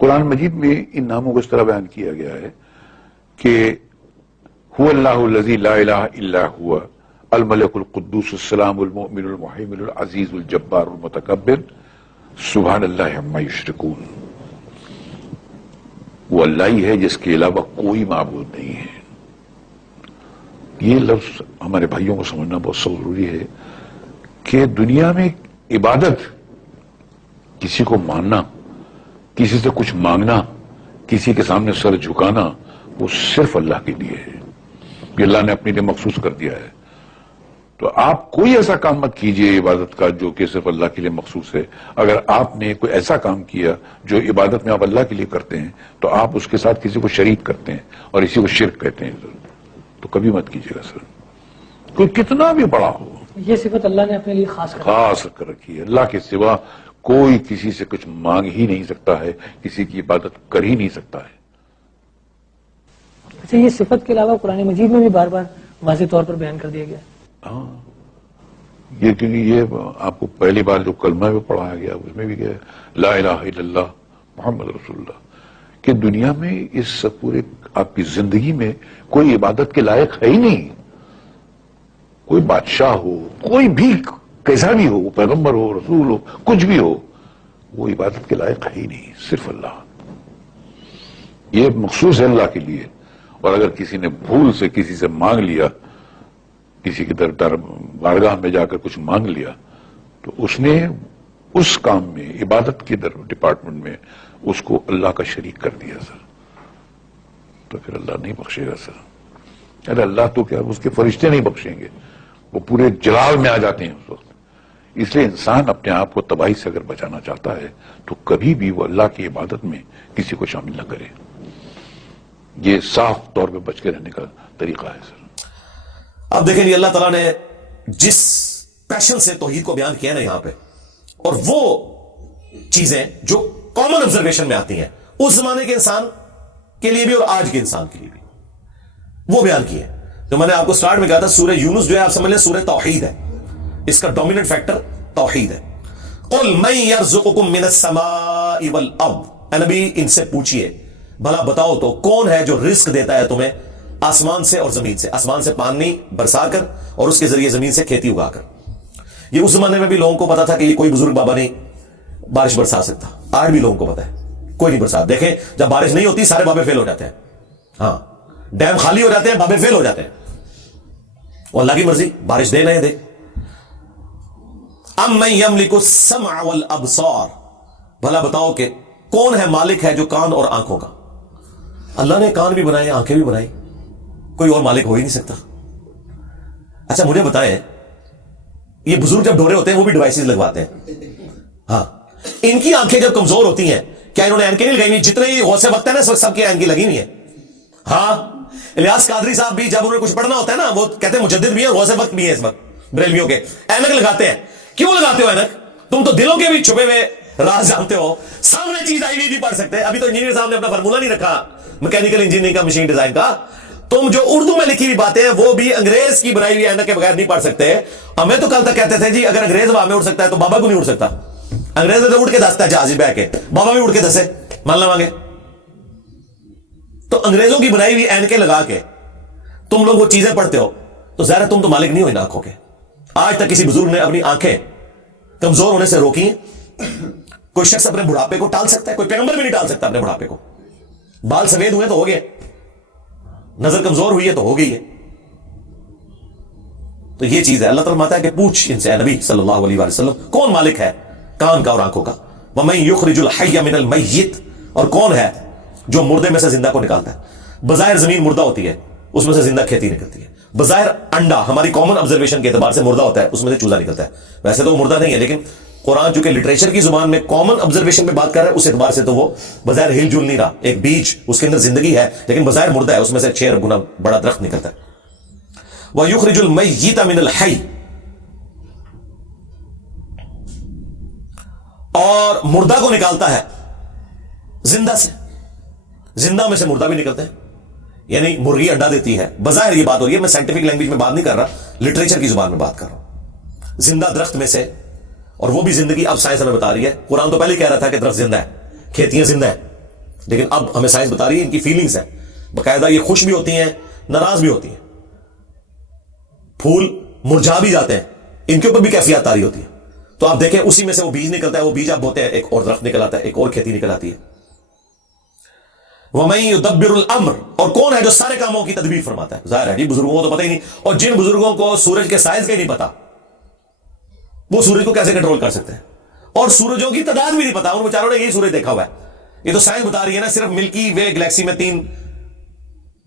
قرآن مجید میں ان ناموں کو اس طرح بیان کیا گیا ہے کہ هو اللہ الذی لا الہ الا هو الملک القدوس السلام المؤمن المحیمن العزیز الجبار المتکبر سبحان اللہ عما یشرکون. وہ اللہ ہی ہے جس کے علاوہ کوئی معبود نہیں ہے. یہ لفظ ہمارے بھائیوں کو سمجھنا بہت ضروری ہے کہ دنیا میں عبادت، کسی کو ماننا، کسی سے کچھ مانگنا، کسی کے سامنے سر جھکانا، وہ صرف اللہ کے لیے ہے. یہ اللہ نے اپنے لیے مخصوص کر دیا ہے. تو آپ کوئی ایسا کام مت کیجئے عبادت کا جو کہ صرف اللہ کے لیے مخصوص ہے. اگر آپ نے کوئی ایسا کام کیا جو عبادت میں آپ اللہ کے لیے کرتے ہیں تو آپ اس کے ساتھ کسی کو شریک کرتے ہیں اور اسی کو شرک کہتے ہیں. تو کبھی مت کیجئے گا سر، کوئی کتنا بھی بڑا ہو. یہ صفت اللہ نے اپنے لیے خاص کر رکھی ہے. اللہ کے سوا کوئی کسی سے کچھ مانگ ہی نہیں سکتا ہے، کسی کی عبادت کر ہی نہیں سکتا ہے. اچھا، یہ صفت کے علاوہ قرآن مجید میں بھی بار بار واضح طور پر بیان کر دیا گیا. ہاں، یہ کیونکہ یہ آپ کو پہلی بار جو کلمہ میں پڑھایا گیا اس میں بھی کیا ہے لا الہ الا اللہ محمد رسول اللہ. کہ دنیا میں اس پورے آپ کی زندگی میں کوئی عبادت کے لائق ہے ہی نہیں. کوئی بادشاہ ہو، کوئی بھی کیسا بھی ہو، پیغمبر ہو، رسول ہو، کچھ بھی ہو، وہ عبادت کے لائق ہے ہی نہیں، صرف اللہ. یہ مخصوص ہے اللہ کے لیے. اور اگر کسی نے بھول سے کسی سے مانگ لیا، کسی کی بارگاہ میں جا کر کچھ مانگ لیا، تو اس نے اس کام میں عبادت کے ڈپارٹمنٹ میں اس کو اللہ کا شریک کر دیا سر. تو پھر اللہ نہیں بخشے گا سر. ارے اللہ تو کیا، اس کے فرشتے نہیں بخشیں گے، وہ پورے جلال میں آ جاتے ہیں اس وقت. اس لیے انسان اپنے آپ کو تباہی سے اگر بچانا چاہتا ہے تو کبھی بھی وہ اللہ کی عبادت میں کسی کو شامل نہ کرے. یہ صاف طور پہ بچ کے رہنے کا طریقہ ہے سر. اب دیکھیں یہ اللہ تعالیٰ نے جس پیشن سے توحید کو بیان کیا نا یہاں پہ، اور وہ چیزیں جو کامن آبزرویشن میں آتی ہیں اس زمانے کے انسان کے لیے بھی اور آج کے انسان کے لیے بھی، وہ بیان کی ہے. جو میں نے آپ کو سٹارٹ میں کہا تھا سورہ یونس جو ہے آپ سمجھ لیں سورہ توحید ہے. اس کا ڈومیننٹ فیکٹر توحید ہے. قل من یرزقکم من السماء والارض، اے نبی ان سے پوچھئے بھلا بتاؤ تو کون ہے جو رزق دیتا ہے تمہیں آسمان سے اور زمین سے، آسمان سے پانی برسا کر اور اس کے ذریعے زمین سے کھیتی اگا کر. یہ اس زمانے میں بھی لوگوں کو پتا تھا کہ یہ کوئی بزرگ بابا نہیں بارش برسا سکتا. آج بھی لوگوں کو پتا ہے کوئی نہیں برسا. دیکھیں جب بارش نہیں ہوتی سارے بابے فیل ہو جاتے ہیں. ہاں، ڈیم خالی ہو جاتے ہیں، بابے فیل ہو جاتے ہیں. وہ اللہ کی مرضی، بارش دے نہیں دے. امن یملک السمع والابصار، بھلا بتاؤ کہ کون ہے مالک ہے جو کان اور آنکھوں کا. اللہ نے کان بھی بنائے، آنکھیں بھی بنائی، کوئی اور مالک ہو ہی نہیں سکتا. اچھا مجھے بتائیں، یہ بزرگ جب ڈھورے ہوتے ہیں وہ بھی ڈیوائسز لگواتے ہیں. ہاں، ان کی آنکھیں جب کمزور ہوتی ہیں کیا انہوں نے اینکیں نہیں لگائی ہوئی؟ جتنے ہی غوث وقت ہے نا اس وقت سب کی اینکیں لگی ہوئی ہیں. ہاں، الیاس قادری صاحب بھی جب انہوں نے کچھ پڑھنا ہوتا ہے نا وہ کہتے ہیں مجدد بھی ہے اور غوث وقت بھی ہے اس وقت بریلویوں کے، اینک لگاتے ہیں. کیوں لگاتے ہو اینک؟ تم تو دلوں کے بھی چھپے ہوئے راز جانتے ہو. سامنے چیز آئی نہیں پڑھ سکتے. ابھی تو انجینئر صاحب نے اپنا فارمولہ نہیں رکھا میکینیکل انجینئرنگ کا، مشین ڈیزائن کا. تم جو اردو میں لکھی ہوئی باتیں ہیں وہ بھی انگریز کی بنائی ہوئی اینک کے بغیر نہیں پڑھ سکتے. ہمیں تو کل تک کہتے تھے جی اگر انگریز ہوا میں اڑ سکتا ہے تو بابا کو نہیں اڑ سکتا. انگریز تو اڑ کے دستا ہے جہاز بہ کے، بابا بھی اڑ کے دسے مان لواں گے. تو انگریزوں کی بنائی ہوئی اینکیں لگا کے تم لوگ وہ چیزیں پڑھتے ہو تو ظاہر تم تو مالک نہیں ہو ان آنکھوں کے. آج تک کسی بزرگ نے اپنی آنکھیں کمزور ہونے سے روکی ہیں؟ کوئی شخص اپنے بڑھاپے کو ٹال سکتا ہے؟ کوئی پیغمبر بھی نہیں ٹال سکتا اپنے بڑھاپے کو. بال سفید ہوئے تو ہو گئے، نظر کمزور ہوئی ہے تو ہو گئی ہے. تو یہ چیز ہے. اللہ تعالیٰ فرماتا ہے کہ پوچھ ان سے اے نبی صلی اللہ علیہ وسلم کون مالک ہے کان کا اور آنکھوں کا. وَمَن يُخْرِجُ الْحَيَّ مِنَ الْمَيِّتِ، اور کون ہے جو مردے میں سے زندہ کو نکالتا ہے. بظاہر زمین مردہ ہوتی ہے اس میں سے زندہ کھیتی نکلتی ہے. بظاہر انڈا ہماری کامن آبزرویشن کے اعتبار سے مردہ ہوتا ہے، اس میں سے چوزا نکلتا ہے. ویسے تو وہ مردہ نہیں ہے لیکن قرآن چونکہ لٹریچر کی زبان میں کامن آبزرویشن پہ بات کر رہا ہے اس اعتبار سے تو وہ بظاہر ہل جل نہیں رہا. ایک بیج اس کے اندر زندگی ہے لیکن بظاہر مردہ ہے، اس میں سے 6 گنا بڑا درخت نکلتا ہے. وَيُخْرِجُ الْمَيِّتَ مِنَ الْحَيِّ، اور مردہ کو نکالتا ہے زندہ سے. زندہ میں سے مردہ بھی نکلتا ہے. یعنی مرغی انڈا دیتی ہے، بظاہر یہ بات ہو رہی ہے، میں سائنٹیفک لینگویج میں بات نہیں کر رہا، لٹریچر کی زبان میں بات کر رہا ہوں. زندہ درخت میں سے، اور وہ بھی زندگی اب سائنس ہمیں بتا رہی ہے. قرآن تو پہلے کہہ رہا تھا کہ درخت زندہ ہے، کھیتیاں زندہ ہیں، لیکن اب ہمیں سائنس بتا رہی ہے ان کی فیلنگز ہیں، باقاعدہ یہ خوش بھی ہوتی ہیں، ناراض بھی ہوتی ہیں، پھول مرجھا بھی جاتے ہیں، ان کے اوپر بھی کیفیات طاری ہوتی ہے. تو آپ دیکھیں اسی میں سے وہ بیج نکلتا ہے، وہ بیج آپ بوتے ہیں، ایک اور درخت نکل آتا ہے، ایک اور کھیتی نکل آتی ہے. وَمَن يُدَبِّرُ الْأَمْرَ، اور کون ہے جو سارے کاموں کی تدبیر فرماتا ہے؟ ظاہر ہے جی بزرگوں کو تو پتہ ہی نہیں، اور جن بزرگوں کو سورج کے سائز کا ہی نہیں پتا، وہ سورج کو کیسے کنٹرول کر سکتے ہیں؟ اور سورجوں کی تعداد بھی نہیں پتا، ان بیچاروں نے یہی سورج دیکھا ہوا ہے. یہ تو سائنس بتا رہی ہے نا، صرف ملکی وے گلیکسی میں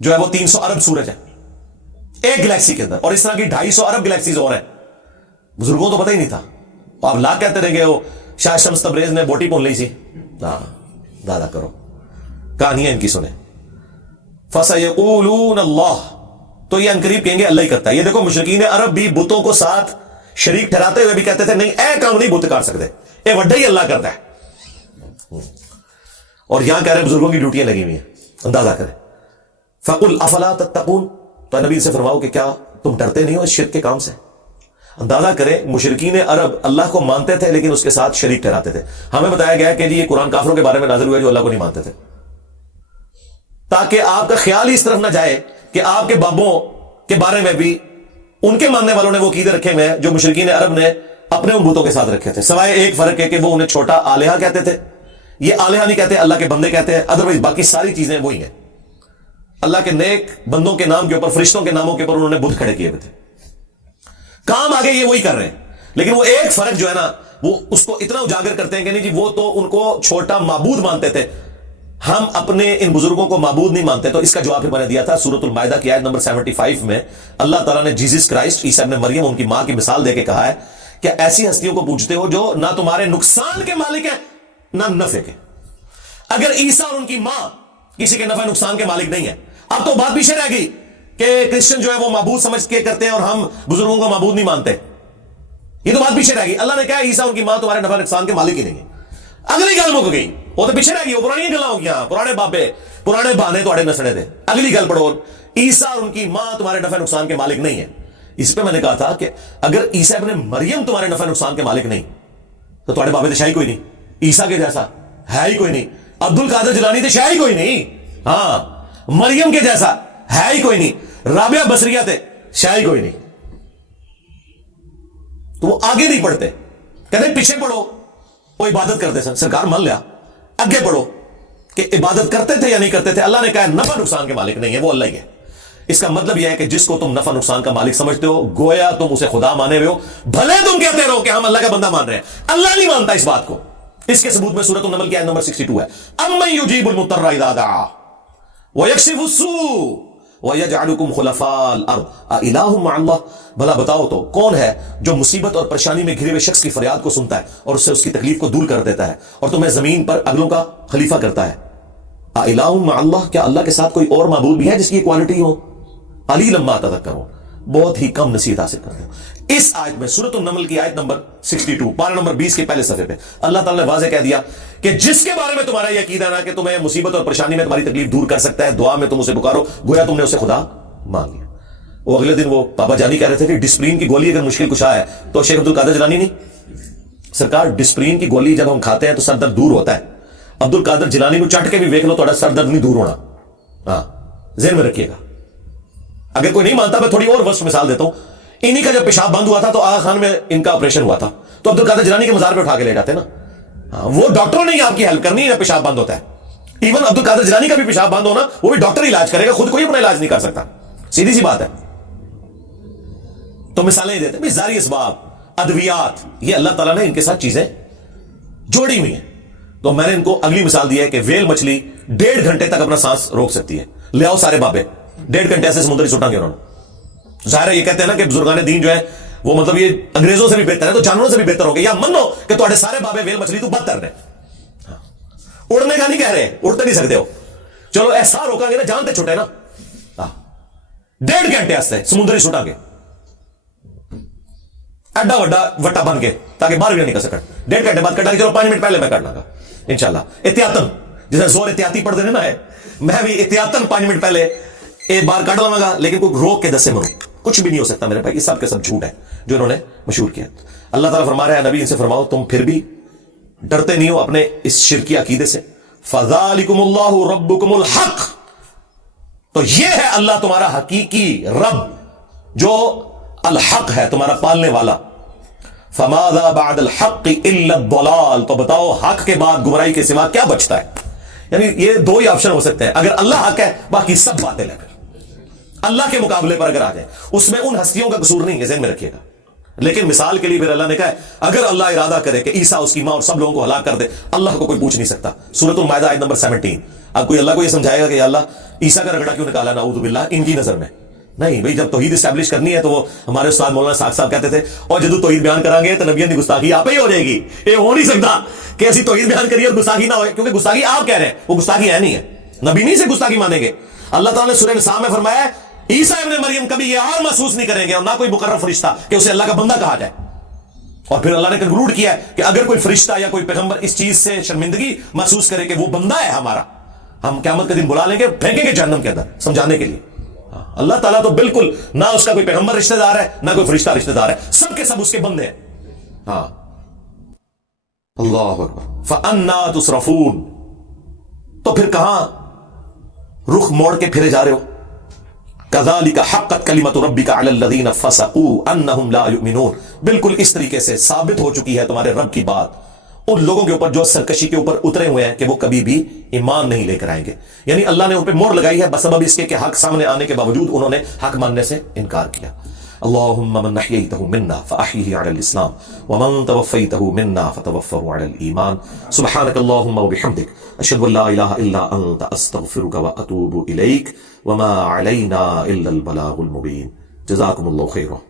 جو ہے وہ 300 ارب سورج ہے ایک گلیکسی کے اندر، اور اس طرح کی 250 ارب گلیکسیز اور ہیں. بزرگوں تو پتہ ہی نہیں تھا. آپ لاکھ کہتے رہ گئے ہو شاہ شمس تبریز نے بوٹی پون لی سی، دادا کرو کہانیاں ان کی سنیں. فَسَيَقُولُونَ اللَّهُ، تو یہ انقریب کہیں گے اللہ ہی کرتا ہے. یہ دیکھو مشرکین عرب بھی بتوں کو ساتھ شریک ٹھہراتے ہوئے بھی کہتے تھے نہیں اے کام نہیں بت کر سکتے، اے وڈا ہی اللہ کرتا ہے. اور یہاں کہہ رہے ہیں بزرگوں کی ڈیوٹیاں لگی ہوئی ہیں. اندازہ کریں. فَقُلْ أَفَلَا تَتَّقُونَ، تو نبی سے فرماؤ کہ کیا تم ڈرتے نہیں ہو اس شرک کے کام سے؟ اندازہ کریں مشرکین عرب اللہ کو مانتے تھے لیکن اس کے ساتھ شریک ٹھہراتے تھے. ہمیں بتایا گیا کہ جی یہ قرآن کافروں کے بارے میں نازل ہوا ہے جو اللہ کو نہیں مانتے تھے، تاکہ آپ کا خیال ہی اس طرف نہ جائے کہ آپ کے بابوں کے بارے میں بھی ان کے ماننے والوں نے وہ عقیدے رکھے ہوئے ہیں جو مشرکین عرب نے اپنے ان بتوں کے ساتھ رکھے تھے. سوائے ایک فرق ہے کہ وہ انہیں چھوٹا آلیہ کہتے تھے، یہ آلیہ نہیں کہتے، اللہ کے بندے کہتے ہیں. ادروائز باقی ساری چیزیں وہی ہیں. اللہ کے نیک بندوں کے نام کے اوپر، فرشتوں کے ناموں کے اوپر انہوں نے بت کھڑے کیے ہوئے تھے. کام آگے یہ وہی کر رہے ہیں، لیکن وہ ایک فرق جو ہے نا وہ اس کو اتنا اجاگر کرتے ہیں کہ نہیں جی وہ تو ان کو چھوٹا معبود مانتے تھے، ہم اپنے ان بزرگوں کو معبود نہیں مانتے. تو اس کا جواب پھر میں نے دیا تھا سورۃ المائدہ کی آیت نمبر 75 میں. اللہ تعالیٰ نے جیزس کرائسٹ عیسیٰ ابن مریم ان کی ماں کی مثال دے کے کہا ہے کہ ایسی ہستیوں کو پوچھتے ہو جو نہ تمہارے نقصان کے مالک ہیں نہ نفع کے. اگر عیسیٰ اور ان کی ماں کسی کے نفع نقصان کے مالک نہیں ہے، اب تو بات پیچھے رہ گئی کہ کرسچن جو ہے وہ معبود سمجھ کے کرتے ہیں اور ہم بزرگوں کو معبود نہیں مانتے. یہ تو بات پیچھے رہ گئی. اللہ نے کہا عیسیٰ ان کی ماں تمہارے نفع نقصان کے مالک ہی نہیں ہے. اگلی گل مک گئی، وہ تو پیچھے رہ گئی، وہ پرانی گلاں ہو گیا، پرانے بابے پرانے بہانے تھوڑے نسڑے تھے. اگلی گل پڑھو، عیسیٰ اور ان کی ماں تمہارے نفع نقصان کے مالک نہیں ہے. اس پہ میں نے کہا تھا کہ اگر عیسیٰ ابن مریم تمہارے نفع نقصان کے مالک نہیں تو تمہارے بابے تو شاہی کوئی نہیں، عیسیٰ کے جیسا ہے ہی کوئی نہیں، عبد القادر جیلانی تو شاہی کوئی نہیں، ہاں مریم کے جیسا ہے ہی کوئی نہیں، رابعہ بصریہ تھے شاہی کوئی نہیں. تو وہ آگے نہیں پڑھتے، کہتے پیچھے پڑھو وہ عبادت کرتے سن. سرکار مان لیا، آگے پڑھو کہ عبادت کرتے تھے یا نہیں کرتے تھے. اللہ نے کہا نفع نقصان کے مالک نہیں ہے، وہ اللہ ہی ہے. اس کا مطلب یہ ہے کہ جس کو تم نفع نقصان کا مالک سمجھتے ہو گویا تم اسے خدا مانے ہوئے ہو، بھلے تم کہتے رہو کہ ہم اللہ کا بندہ مان رہے ہیں، اللہ نہیں مانتا اس بات کو. اس کے ثبوت میں سورۃ النمل کی آیت نمبر 62 ہے. امن یجیب المضطر اذا دعا ویکشف السوء وَيَجْعَلُكُمْ خُلَفَاءَ الْأَرْضِ أَإِلَٰهٌ مَّعَ اللَّهِ، بھلا بتاؤ تو کون ہے جو مصیبت اور پریشانی میں گھرے ہوئے شخص کی فریاد کو سنتا ہے اور اس سے اس کی تکلیف کو دور کر دیتا ہے اور تمہیں زمین پر اگلوں کا خلیفہ کرتا ہے. أَإِلَٰهٌ مَّعَ اللَّهِ، کیا اللہ کے ساتھ کوئی اور معبود بھی ہے جس کی یہ کوالٹی ہو؟ قَلِيلًا مَّا تَذَكَّرُونَ، بہت ہی کم نصیحت حاصل کرتے ہو. اس آیت میں سورۃ النمل کی آیت نمبر 62 پارہ نمبر 20 کے پہلے صفحے پہ اللہ تعالیٰ نے واضح کہہ دیا کہ جس کے بارے میں تمہارا یہ عقیدہ نا کہ تمہیں مصیبت اور پریشانی میں تمہاری تکلیف دور کر سکتا ہے، دعا میں تم اسے پکارو گویا تم نے اسے خدا مان لیا. وہ اگلے دن وہ بابا جانی کہہ رہے تھے کہ ڈسپلین کی گولی اگر مشکل کشا ہے تو شیخ عبد القادر جیلانی نہیں. سرکار ڈسپلین کی گولی جب ہم کھاتے ہیں تو سر درد دور ہوتا ہے. عبد القادر جیلانی کو چٹ کے بھی دیکھ لو تو سر درد نہیں دور ہونا. ہاں ذہن میں رکھیے گا. اگر کوئی نہیں مانتا میں تھوڑی اور وسط مثال دیتا ہوں. انہی کا جب پیشاب بند ہوا تھا تو آغا خان میں ان کا آپریشن ہوا تھا تو عبد القادر جیلانی کے مزار پہ اٹھا کے لے جاتے نا. وہ ڈاکٹروں نے آپ کی ہیلپ کرنی ہے جب پیشاب بند ہوتا ہے. ایون عبد القادر جیلانی کا بھی پیشاب بند ہونا وہ بھی ڈاکٹر علاج کرے گا، خود کوئی اپنا علاج نہیں کر سکتا. سیدھی سی بات ہے. تو مثالیں دیتے ہیں ظاہری اسباب، ادویات، یہ اللہ تعالیٰ نے ان کے ساتھ چیزیں جوڑی ہوئی ہیں. تو میں نے ان کو اگلی مثال دی ہے کہ ویل مچھلی 1.5 گھنٹے تک اپنا سانس روک سکتی ہے. لے آؤ سارے بابے 1.5 گھنٹے ایسے سمندر سٹیں گے انہوں نے. ظاہر ہے یہ کہتے ہیں نا کہ بزرگان دین جو ہے وہ مطلب یہ انگریزوں سے بھی بہتر ہے تو جانوروں سے بھی بہتر ہو گئے. یا منو کہ تھوڑے سارے بابے ویل مچھلی تو بدتر رہے. اڑنے کا نہیں کہہ رہے، اڑتے نہیں سکتے ہو، چلو ایسا روکا گے نا جانتے چھوٹے نا. 1.5 گھنٹے ایسے سمندری سٹا گے ایڈا وڈا وٹا بن کے تاکہ باہر بھی نہ نکل سکے. 1.5 گھنٹے بعد کٹا کے چلو 5 منٹ پہلے میں کر لوں گا انشاءاللہ احتیاطاً. جسے زور احتیاطی پڑھ دینے نا ہے میں بھی احتیاطاً 5 منٹ پہلے ایک بار کٹ لوں گا، لیکن کوئی روک کے دسے مروں کچھ بھی نہیں ہو سکتا میرے بھائی. یہ سب کے سب جھوٹ ہے جو انہوں نے مشہور کیا. اللہ تعالیٰ فرما رہا ہے نبی ان سے فرماؤ تم پھر بھی ڈرتے نہیں ہو اپنے اس شرکی عقیدے سے. فذالکم اللہ ربکم الحق، تو یہ ہے اللہ تمہارا حقیقی رب جو الحق ہے، تمہارا پالنے والا. فماذا بعد الحق الا الضلال، تو بتاؤ حق کے بعد گمراہی کے سوا کیا بچتا ہے؟ یعنی یہ دو ہی آپشن ہو سکتے ہیں، اگر اللہ حق ہے باقی سب باطل ہے. پھر اللہ کے مقابلے پر اگر آ جائے، اس میں ان ہستیوں کا قصور نہیں ہے، ذہن میں رکھیے گا. لیکن مثال کے لیے پھر اللہ نے کہا ہے اگر اللہ ارادہ کرے کہ عیسیٰ اس کی ماں اور سب لوگوں کو ہلاک کر دے، اللہ کو کوئی پوچھ نہیں سکتا. سورۃ المائدہ آیت نمبر 17. اب کوئی اللہ کو یہ سمجھائے گا کہ یا اللہ عیسیٰ کا رگڑا کیوں نکالا نعوذ باللہ ان کی نظر میں؟ نہیں بھائی، جب توحید اسٹیبلش کرنی ہے تو وہ ہمارے استاد مولانا ساق صاحب کہتے تھے اور جدو توحید بیان کریں گے تو نبیوں کی گستاخی آپ ہی ہو جائے گی. یہ ہو نہیں سکتا کہ ایسی توحید بیان کریے اور گستاخی نہ ہو، کیونکہ گستاخی آپ کہہ رہے ہیں، وہ گستاخی ہے نہیں ہے. نبی نہیں سے گستاخی مانیں گے. اللہ تعالیٰ نے سورہ نساء میں فرمایا ہے عیسیٰ ابن مریم کبھی یہ اور محسوس نہیں کریں گے اور نہ کوئی مقرر فرشتہ کہ اسے اللہ کا بندہ کہا جائے. اور پھر اللہ نے کنکلوڈ کیا ہے کہ اگر کوئی فرشتہ یا کوئی پیغمبر اس چیز سے شرمندگی محسوس کرے کہ وہ بندہ ہے ہمارا، ہم قیامت کے دن بلا لیں گے، پھینکیں گے جہنم کے اندر سمجھانے کے لیے. اللہ تعالیٰ تو بالکل نہ اس کا کوئی پیغمبر رشتہ دار ہے نہ کوئی فرشتہ رشتہ دار ہے، سب کے سب اس کے بندے ہیں. ہاں اللہ اکبر. فَأَنَّا تُصْرَفُونَ، تو پھر کہاں رخ موڑ کے پھرے جا رہے ہو؟ کذالک حقت کلمۃ ربک علی الذین فسقوا انہم لا یؤمنون، بالکل اس طریقے سے ثابت ہو چکی ہے تمہارے رب کی بات ان لوگوں کے اوپر جو سرکشی کے اوپر اترے ہوئے ہیں کہ وہ کبھی بھی ایمان نہیں لے کر آئیں گے. یعنی اللہ نے ان پہ مور لگائی ہے بسبب اس کے کہ حق سامنے آنے کے باوجود انہوں نے حق ماننے سے انکار کیا. اللہم من احییتہ منا فاحیہ علی الاسلام ومن توفیتہ منا فتوفہ علی الایمان. سبحانک اللہم وبحمدک اشہد ان لا الہ الا انت استغفرک واتوب الیک وما علینا الا البلاغ المبین. جزاکم اللہ خیرا.